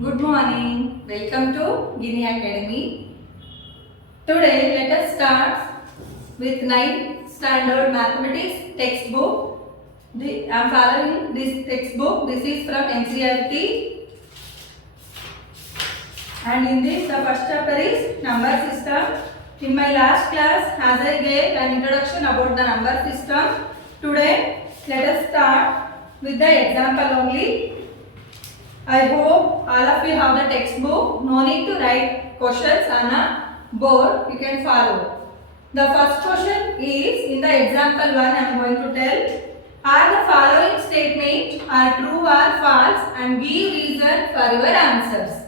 Good morning. Welcome to Gini Academy. Today let us start with 9th standard mathematics textbook. I am following this textbook. This is from NCERT. And in this the first chapter is number system. In my last class as I gave an introduction about the number system. Today let us start with the example only. I hope all of you have the textbook. No need to write questions on a board. You can follow. The first question is in the example 1 I am going to tell. Are the following statements are true or false and give reason for your answers.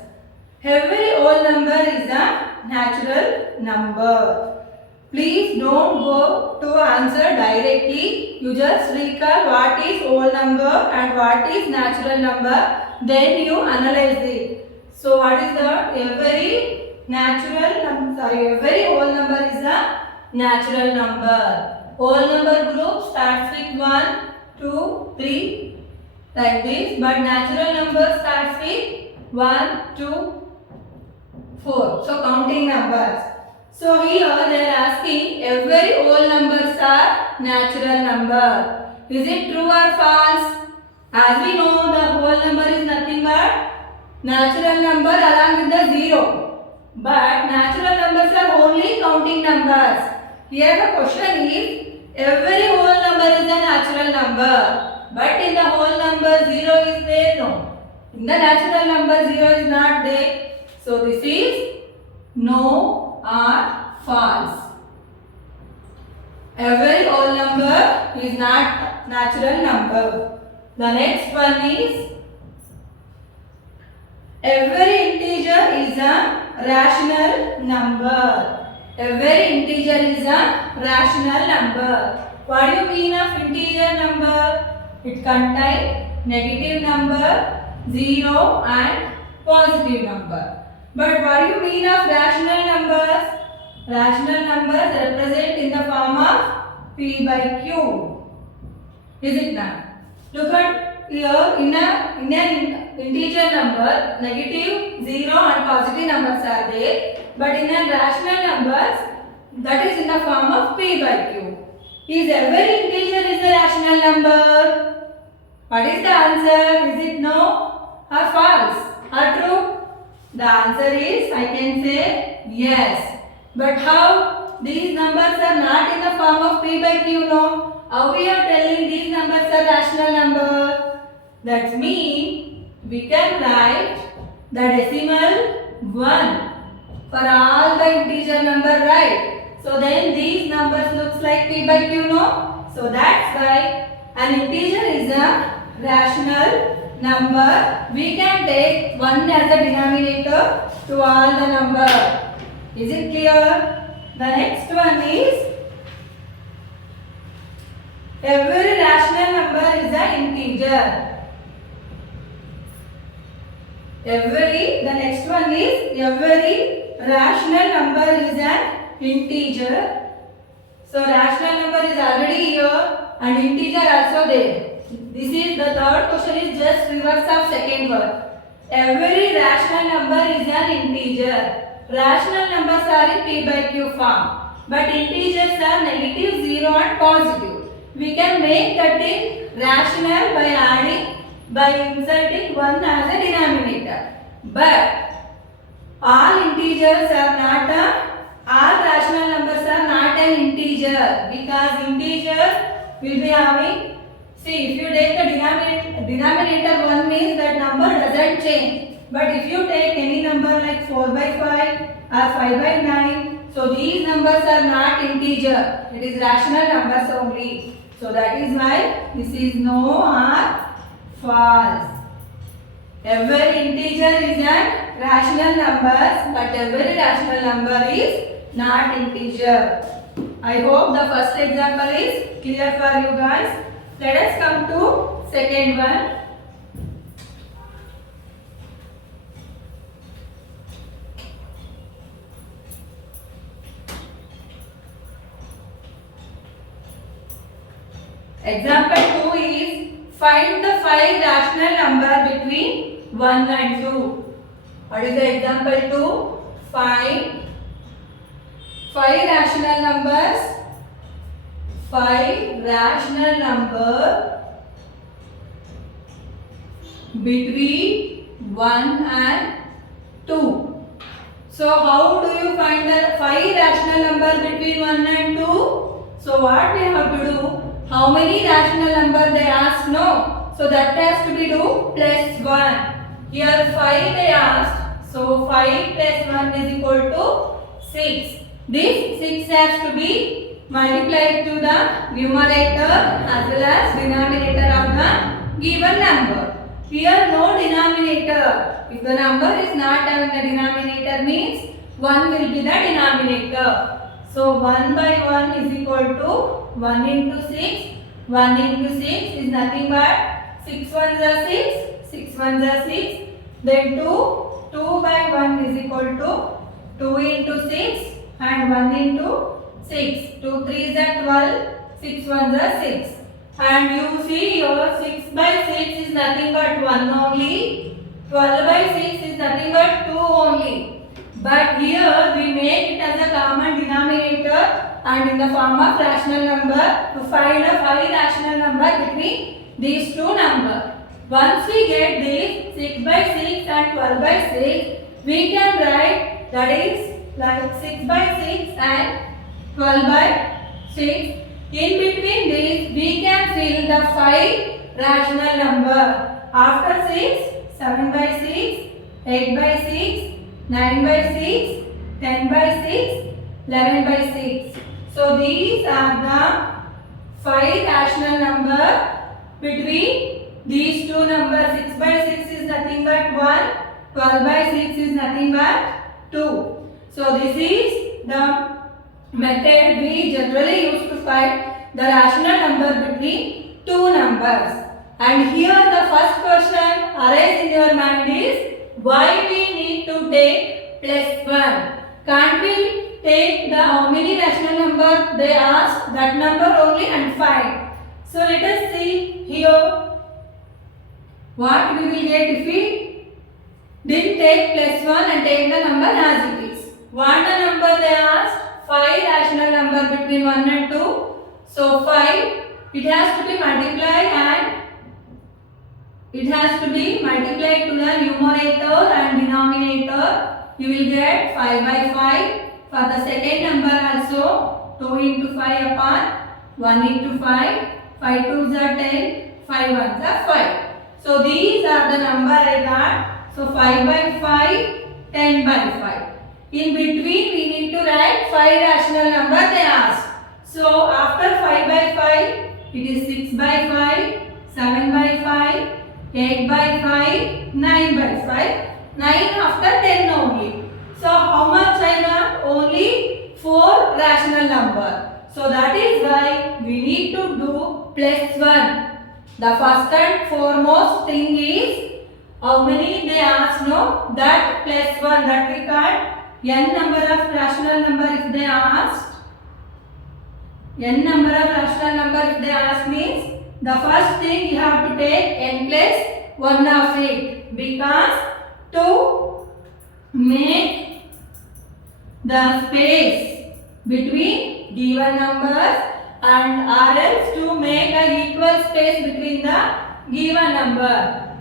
Every whole number is a natural number. Please don't go to answer directly. You just recall what is whole number and what is natural number. Then you analyze it. So what is that? Every whole number is a natural number. Whole number group starts with 1, 2, 3 like this. But natural number starts with 1, 2, 4. So counting numbers. So here they are asking every whole numbers are natural number. Is it true or false? As we know the whole number is nothing but natural number along with the 0. But natural numbers are only counting numbers. Here the question is every whole number is a natural number. But in the whole number 0 is there? No. In the natural number 0 is not there. So this is no or false. Every whole number is not natural number. The next one is every integer is a rational number. Every integer is a rational number. What do you mean of integer number? It contains negative number, 0 and positive number. But what do you mean of rational numbers? Rational numbers represent in the form of P by Q. Is it not? Look at here in an integer number, negative, 0 and positive numbers are there. But in a rational numbers, that is in the form of P by Q. Is every integer is a rational number? What is the answer? Is it no or false or true? The answer is, I can say yes. But how? These numbers are not in the form of P by Q, no. How we are telling these numbers are rational number? That means we can write the decimal 1 for all the integer number, right? So then these numbers looks like P by Q, no? So that's why an integer is a rational number. We can take 1 as a denominator to all the number. Is it clear? The next one is every rational number is an integer. The next one is every rational number is an integer. So rational number is already here and integer also there. This is the third question is just reverse of second one. Every rational number is an integer. Rational numbers are in P by Q form. But integers are negative, 0 and positive. We can make that in rational by inserting 1 as a denominator. But all integers are not all rational numbers are not an integer, because integer will be having, see, if you take the denominator 1 means that number doesn't change. But if you take any number like 4 by 5 or 5 by 9, so these numbers are not integer. It is rational numbers only. So that is why this is no or false. Every integer is a rational number, but every rational number is not integer. I hope the first example is clear for you guys. Let us come to second one. Example 2 is find the 5 rational number between 1 and 2. What is the example 2? Find 5 rational numbers. 5 rational number between 1 and 2. So how do you find the 5 rational numbers between 1 and 2? So what we have to do? How many rational numbers they asked? No. So that has to be do plus 1. Here 5 they asked. So 5 plus 1 is equal to 6. This 6 has to be multiplied to the numerator as well as denominator of the given number. Here no denominator. If the number is not having a denominator means 1 will be the denominator. So 1 by 1 is equal to 1 into 6. 1 into 6 is nothing but 6 ones are 6. 6 ones are 6. Then 2. 2 by 1 is equal to 2 into 6 and 1 into 6. 2 3s are 12. 6 ones are 6. And you see your 6 by 6 is nothing but 1 only. 12 by 6 is nothing but 2 only. But here we make it as a common denominator and in the form of rational number to find a 5 rational number between these two numbers. Once we get this 6 by 6 and 12 by 6, we can write that is like 6 by 6 and 12 by 6. In between these, we can fill the 5 rational number. After 6, 7 by 6, 8 by 6, 9 by 6, 10 by 6, 11 by 6. So these are the 5 rational number between these two numbers. 6 by 6 is nothing but 1, 12 by 6 is nothing but 2. So this is the method we generally use to find the rational number between two numbers. And here the first question arises in your mind is why we need to take plus 1. Can't we take the how many rational number they asked, that number only and find. So let us see here what we will get if we didn't take plus 1 and take the number as it is. What the number they asked? 5 rational number between 1 and 2. So 5, it has to be multiplied and it has to be multiplied to the numerator and denominator. You will get 5 by 5. For the second number also 2 into 5 upon 1 into 5. 5 2s are 10. 5 1s are 5. So these are the number I got. So 5 by 5, 10 by 5. In between we need to write 5 rational number they asked. So after 5 by 5, it is 6 by 5, 7 by 5, 8 by 5, 9 by 5. 9 after 10 only. So how much I got? Only 4 rational number. So that is why we need to do plus 1. The first and foremost thing is how many they asked, no? That plus 1 that we got n number of rational number if they asked. N number of rational number if they ask means the first thing you have to take n plus 1 of it, because to make the space between given numbers and or else to make a equal space between the given number.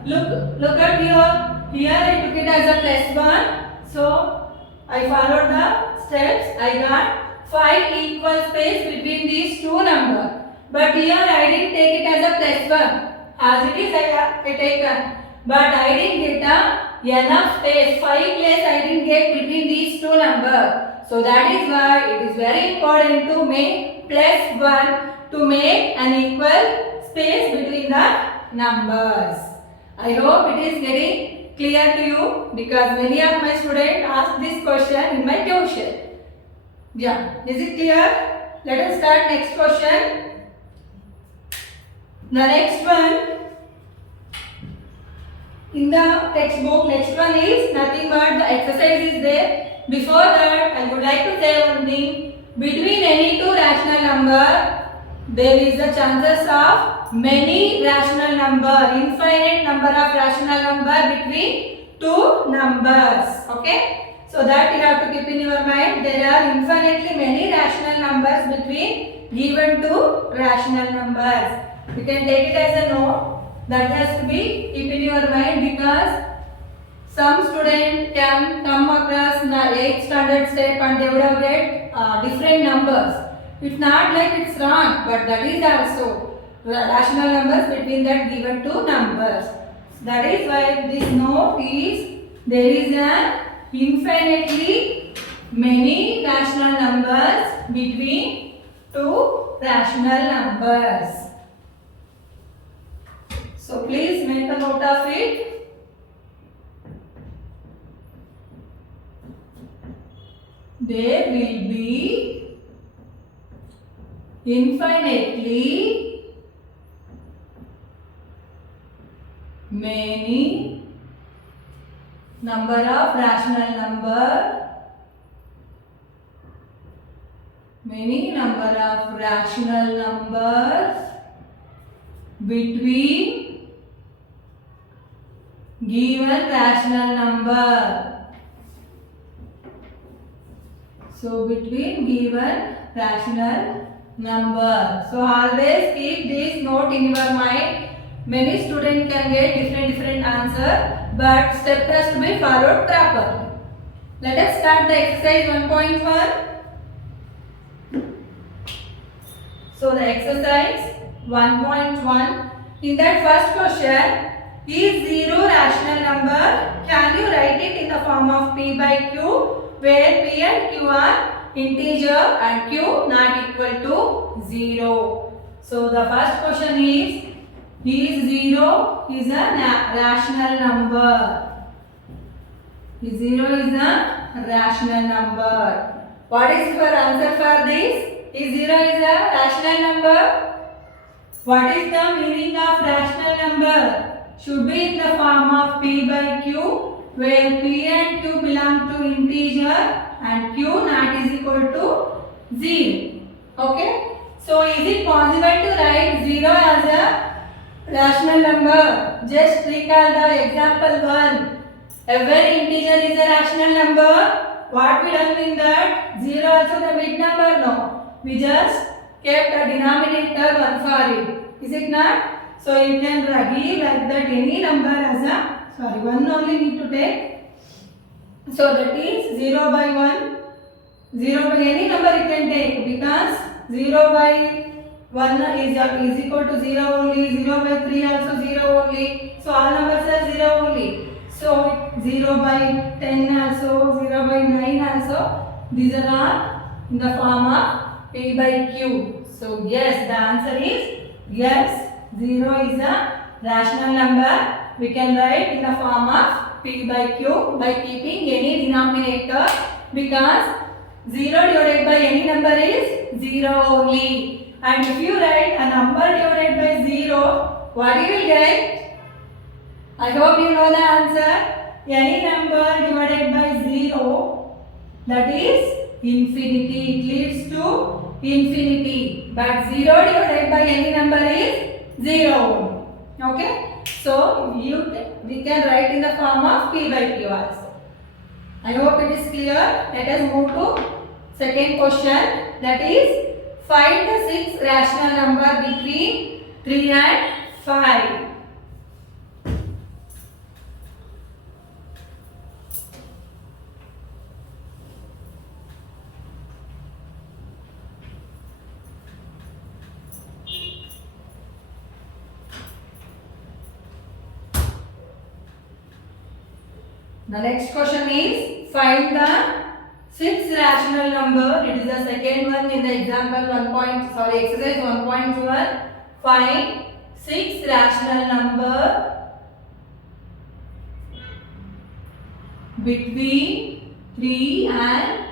Look at here. Here I took it as a plus 1. So I followed the steps. I got 5 equal space between these two numbers. But here I didn't take it as a plus 1. As it is I taken. But I didn't get enough space. 5 place I didn't get between these two numbers. So that is why it is very important to make plus 1 to make an equal space between the numbers. I hope it is getting clear to you because many of my students ask this question in my tuition. Yeah, is it clear? Let us start next question. The next one in the textbook, next one is nothing but the exercise is there. Before that, I would like to say one thing. Between any two rational number, there is a chances of many rational number, infinite number of rational number between two numbers. Okay, so that you have to keep in your mind. There are infinitely many rational numbers between given two rational numbers. You can take it as a note. That has to be keep in your mind, because some student can come across the 8th standard step and they would have get different numbers. It's not like it's wrong, but that is also rational numbers between that given two numbers. That is why this note is there is an infinitely many rational numbers between two rational numbers. So please make a note of it. There will be infinitely many number of rational number, many number of rational numbers between given rational number. So between given rational number. So always keep this note in your mind. Many students can get different answer, but step has to be followed properly. Let us start the exercise 1.1. So the exercise 1.1. In that first question, is 0 rational number? Can you write it in the form of P by Q, where P and Q are integer and Q not equal to 0. So the first question is 0 is a rational number? Is 0 is a rational number? What is your answer for this? Is 0 is a rational number? What is the meaning of rational number? Should be in the form of P by Q, where P and Q belong to integer and Q not is equal to 0. Okay. So is it possible to write 0 as a rational number? Just recall the example 1. Every integer is a rational number. What we done in that? 0 also the big number? No. We just kept a denominator 1 for it. Is it not? So you can give like that any number as a, 1 only need to take. So that is 0 by 1. 0 by any number you can take, because 0 by 1 is equal to 0 only, 0 by 3 also 0 only. So all numbers are 0 only. So 0 by 10 also, 0 by 9 also, these are all in the form of P by Q. So yes, the answer is yes, 0 is a rational number. We can write in the form of P by Q by keeping any denominator, because 0 divided by any number is 0 only. And if you write a number divided by 0, what you will get? I hope you know the answer. Any number divided by 0, that is infinity. It leads to infinity. But 0 divided by any number is 0. Okay. So we can write in the form of P by Q also. I hope it is clear. Let us move to second question. That is, find the 6 rational number between 3 and 5. The next question is, find the 6 rational number. It is the second one in the example exercise 1.1. Find 6 rational number between 3 and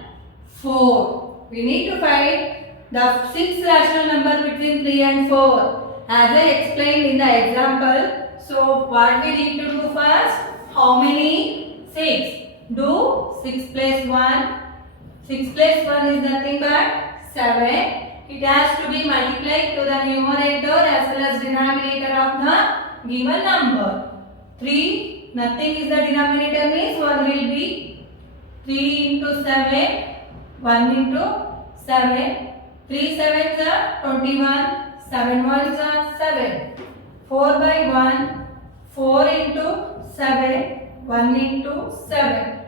4. We need to find the 6 rational number between 3 and 4, as I explained in the example. So what we need to do first? How many? 6. Do 6 plus 1. 6 plus 1 is nothing but 7. It has to be multiplied to the numerator as well as denominator of the given number. 3 nothing is the denominator means 1 will be 3 into 7, 1 into 7, 3 sevens are 21, 7 ones are 7, 4 by 1, 4 into 7, 1 into 7,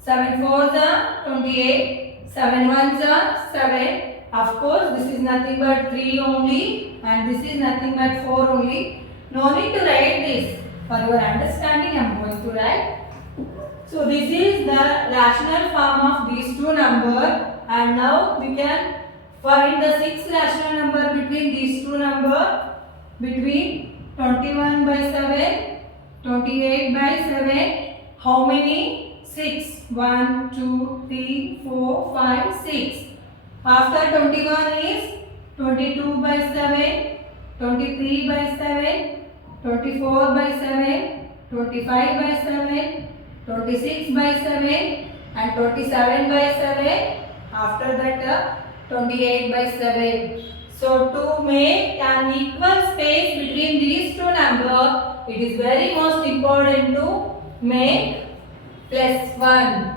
7 fours are 28, 7 ones are 7. Of course, this is nothing but 3 only and this is nothing but 4 only. No need to write this. For your understanding, I am going to write. So, this is the rational form of these two numbers, and now we can find the sixth rational number between these two numbers, between 21 by 7, 28 by 7. How many? 6. 1, 2, 3, 4, 5, 6. After 21 is 22 by 7, 23 by 7, 24 by 7, 25 by 7, 26 by 7 and 27 by 7. After that 28 by 7. So to make an equal space between these two numbers, it is very most important to make plus 1.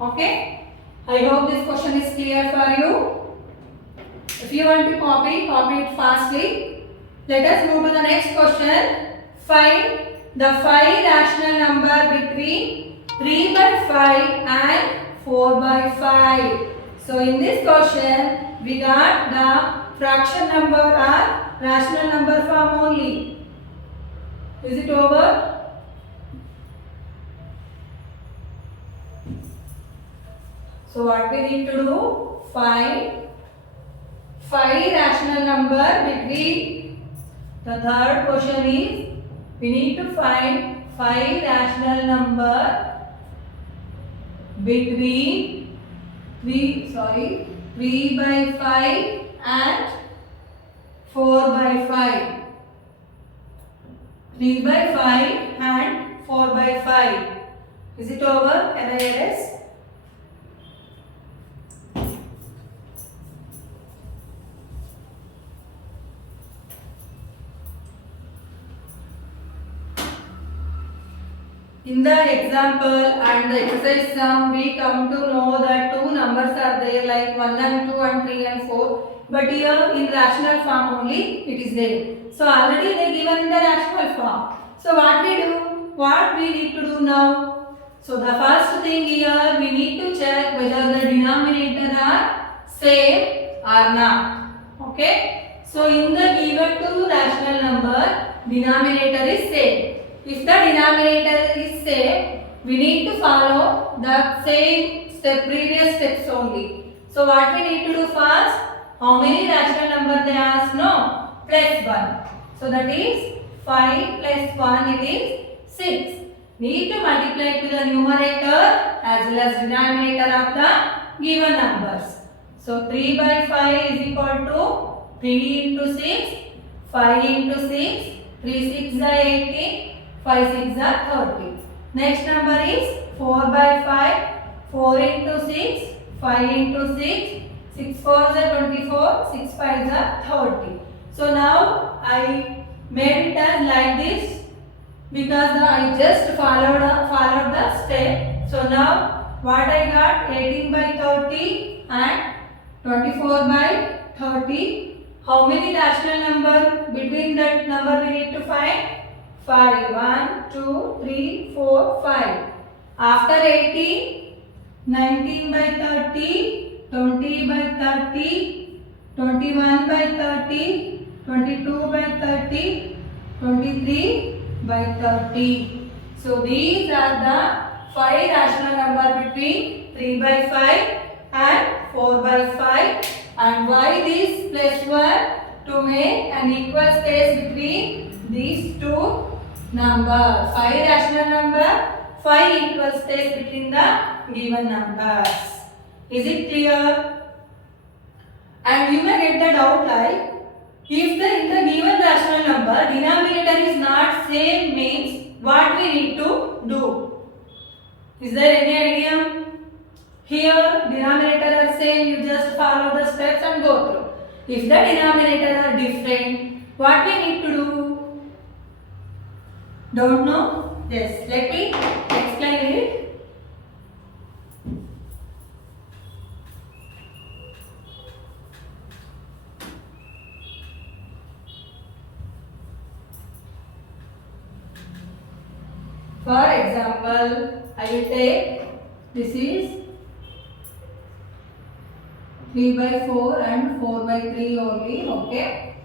Okay? I hope this question is clear for you. If you want to copy it fastly. Let us move to the next question. Find the 5 rational number between 3 by 5 and 4 by 5. So in this question, we got the fraction number or rational number form only. Is it over? So what we need to do? Find 5 rational number between. The third question is we need to find 5 rational number between 3 by 5 and 4 by 5. 3 by 5 and 4 by 5. Is it over? Can I erase? In the example and the exercise sum, we come to know that two numbers are there like 1 and 2 and 3 and 4. But here in rational form only it is there. So already they given in the rational form. So what we do? What we need to do now? So the first thing here we need to check whether the denominator are same or not. Okay? So in the given two rational number, denominator is same. If the denominator is same, we need to follow the same previous steps only. So what we need to do first? How many rational number they ask? No, plus 1. So that is 5 plus 1, it is 6. Need to multiply to the numerator as well as denominator of the given numbers. So 3 by 5 is equal to 3 into 6, 5 into 6, 3 6 are 18. 5 6 are 30. Next number is 4 by 5. 4 into 6. 5 into 6. 6 4s are 24. 6 5s are 30. So now I made it as like this because I just followed the step. So now what I got? 18 by 30 and 24 by 30. How many rational number between that number we need to find? 5. 1, 2, 3, 4, 5. After 18, 19 by 30, 20 by 30, 21 by 30, 22 by 30, 23 by 30. So these are the 5 rational number between 3 by 5 and 4 by 5. And why this plus 1? To make an equal space between these two numbers. 5 rational number, 5 equal space between the given numbers. Is it clear? And you may get the doubt like, if in the given rational number denominator is not same means what we need to do? Is there any idea? Here denominator are same, you just follow the steps and go through. If the denominator are different, what we need to do? Don't know? Yes, let me explain it. For example, I will take this is 3 by 4 and 4 by 3 only, okay.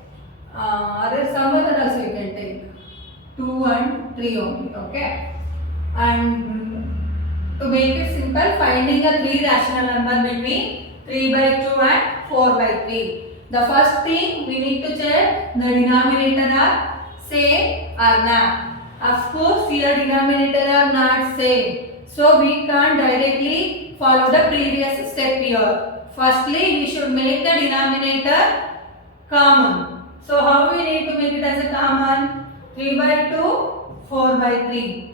Or some other also you can take 2 and 3 only, okay. And to make it simple, finding a 3 rational number between 3 by 2 and 4 by 3. The first thing we need to check the denominator are same or not. Of course, here denominator are not same. So we can't directly follow the previous step here. Firstly, we should make the denominator common. So how we need to make it as a common? 3 by 2, 4 by 3.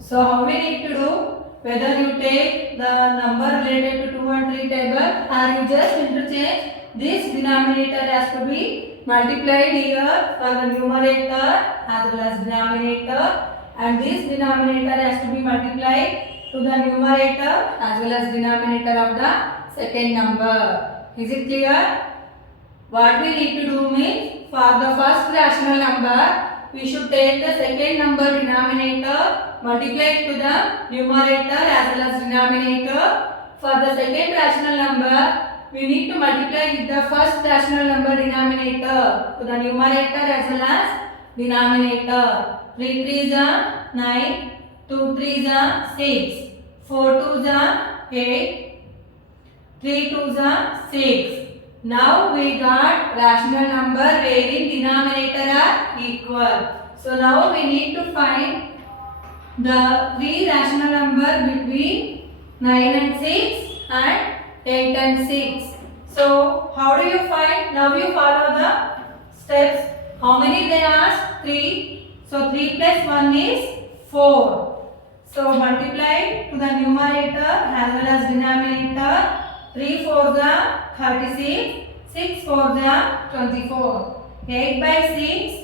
So how we need to do? Whether you take the number related to 2 and 3 table, or you just interchange, this denominator has to be multiplied here for the numerator as well as denominator, and this denominator has to be multiplied to the numerator as well as denominator of the second number. Is it clear? What we need to do means, for the first rational number, we should take the second number denominator, multiply it to the numerator as well as denominator. For the second rational number, we need to multiply with the first rational number denominator to the numerator as well as denominator. 3 3s are 9, 2 3s are 6, 4 2s are 8, 3 2s are 6. Now we got rational number wherein denominator are equal. So now we need to find the 3 rational number between 9 and 6 and 8 and 6. So how do you find? Now you follow the steps. How many they ask? 3. So 3 plus 1 is 4. So multiply to the numerator as well as denominator. 3 4s are 36, 6 4s are 24, 8 by 6,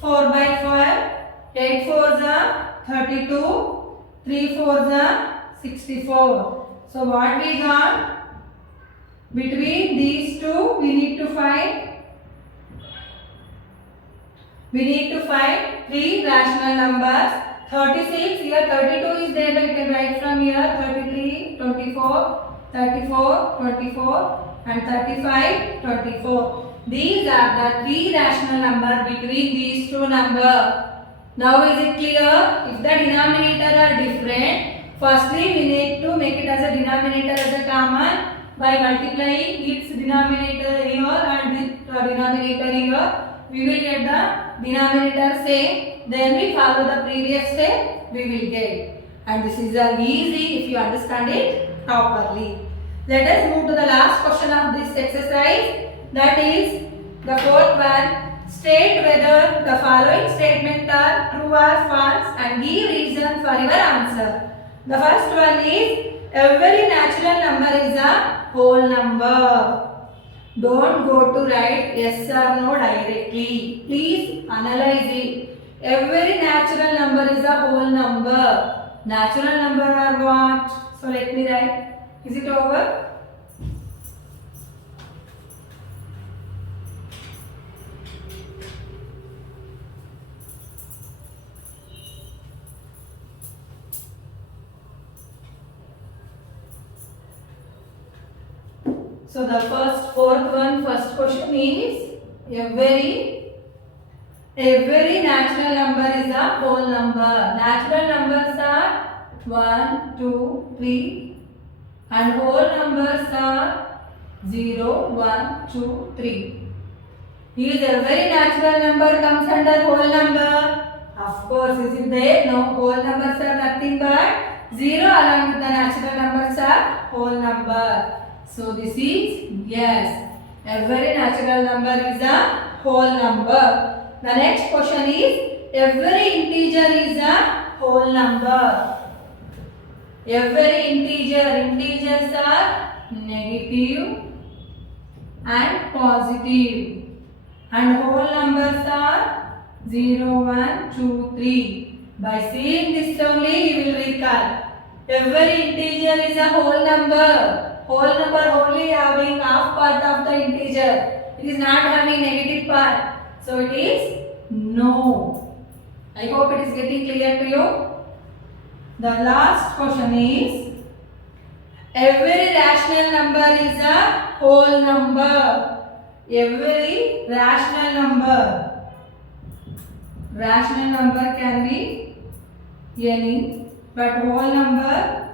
4 by 12, 8 4s are 32, 3 4s are 64. So what we got? Between these two we need to find 3 rational numbers. 36, here 32 is there, but you can write from here 33, 24, 34, 24 and 35, 24. These are the 3 rational numbers between these two numbers. Now is it clear? If the denominator are different, firstly we need to make it as a denominator as a common by multiplying its denominator here and the denominator here. We will get the denominator same. Then we follow the previous step, we will get. And this is easy if you understand it properly. Let us move to the last question of this exercise. That is the fourth one. State whether the following statements are true or false and give reason for your answer. The first one is every natural number is a whole number. Don't go to write yes or no directly. Please analyze it. Every natural number is a whole number. Natural number are what? So let me write. Is it over? So the first question is every natural number is a whole number. Natural numbers are 1, 2, 3 and whole numbers are 0, 1, 2, 3. Is every natural number comes under whole number? Of course, is it there? No, whole numbers are nothing but 0 along with the natural numbers are whole number. So this is yes. Every natural number is a whole number. The next question is every integer is a whole number. Every integers are negative and positive, and whole numbers are 0, 1, 2, 3. By seeing this only you will recall. Every integer is a whole number. Whole number only having half part of the integer. It is not having negative part. So it is no. I hope it is getting clear to you. The last question is, every rational number is a whole number. Every rational number. Rational number can be any, but whole number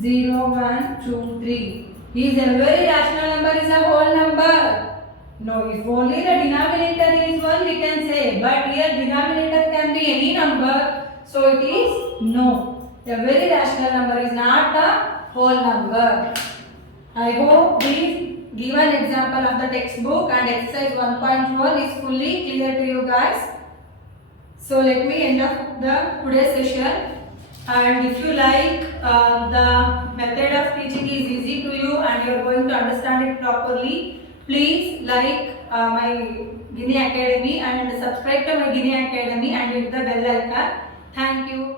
0, 1, 2, 3. Is every rational number is a whole number? No, if only the denominator is 1 we can say, but here denominator can be any number, so it is no. Every rational number is not a whole number. I hope this given example of the textbook and exercise 1.1 is fully clear to you guys. So let me end up the today's session. And if you like the method of teaching is easy to you and you are going to understand it properly, please like my Gini Academy and subscribe to my Gini Academy and hit the bell icon. Thank you.